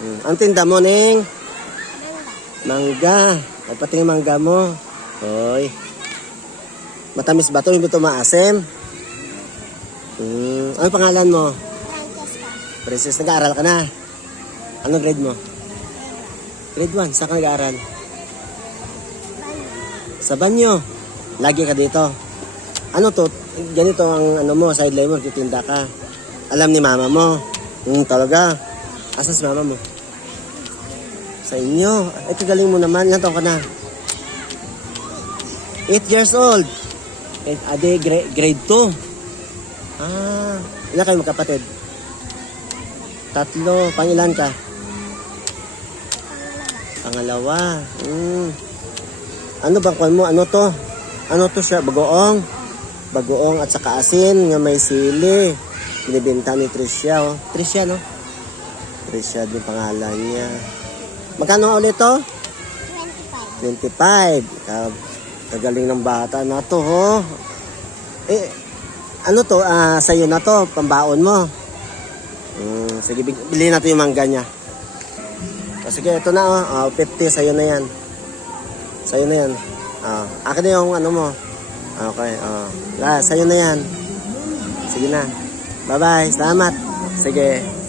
Ang tinda mo, Ning? Mangga. Mangga. Ay, pati yung mangga mo. Hoy. Matamis ba ito? Hindi ito maasim? Ano pangalan mo? Francesca. Princess, nag-aaral ka na? Ano grade mo? Grade 1. Saan ka nag-aaral? Sa Banyo. Lagi ka dito. Ano to? Ganito ang ano mo, sideline mo, titinda ka. Alam ni mama mo. Talaga. Asan si mama mo? Sa inyo. Ay, kagaling mo naman. Ilan taon ka na? 8 years old. Grade 2. Ilan kayo magkapatid? 3. Pangilan ka? Pangalawa. Ano bang kwan mo? Ano to? Ano to siya? Bagoong? Bagoong at saka asin nga may sili. Binibenta ni Tricia. Oh. Tricia, no? Tricia din pangalan niya. Magkano ulit to? 25. 25. Kagaling ng bata na to, ho. Ano to? Sa'yo na to. Pambaon mo. Sige, bilhin natin yung mangga niya. Sige, ito na, oh. 50, sa'yo na yan. Sa'yo na yan. Akin na yung ano mo. Okay, sa'yo na yan. Sige na. Bye-bye. Salamat. Sige.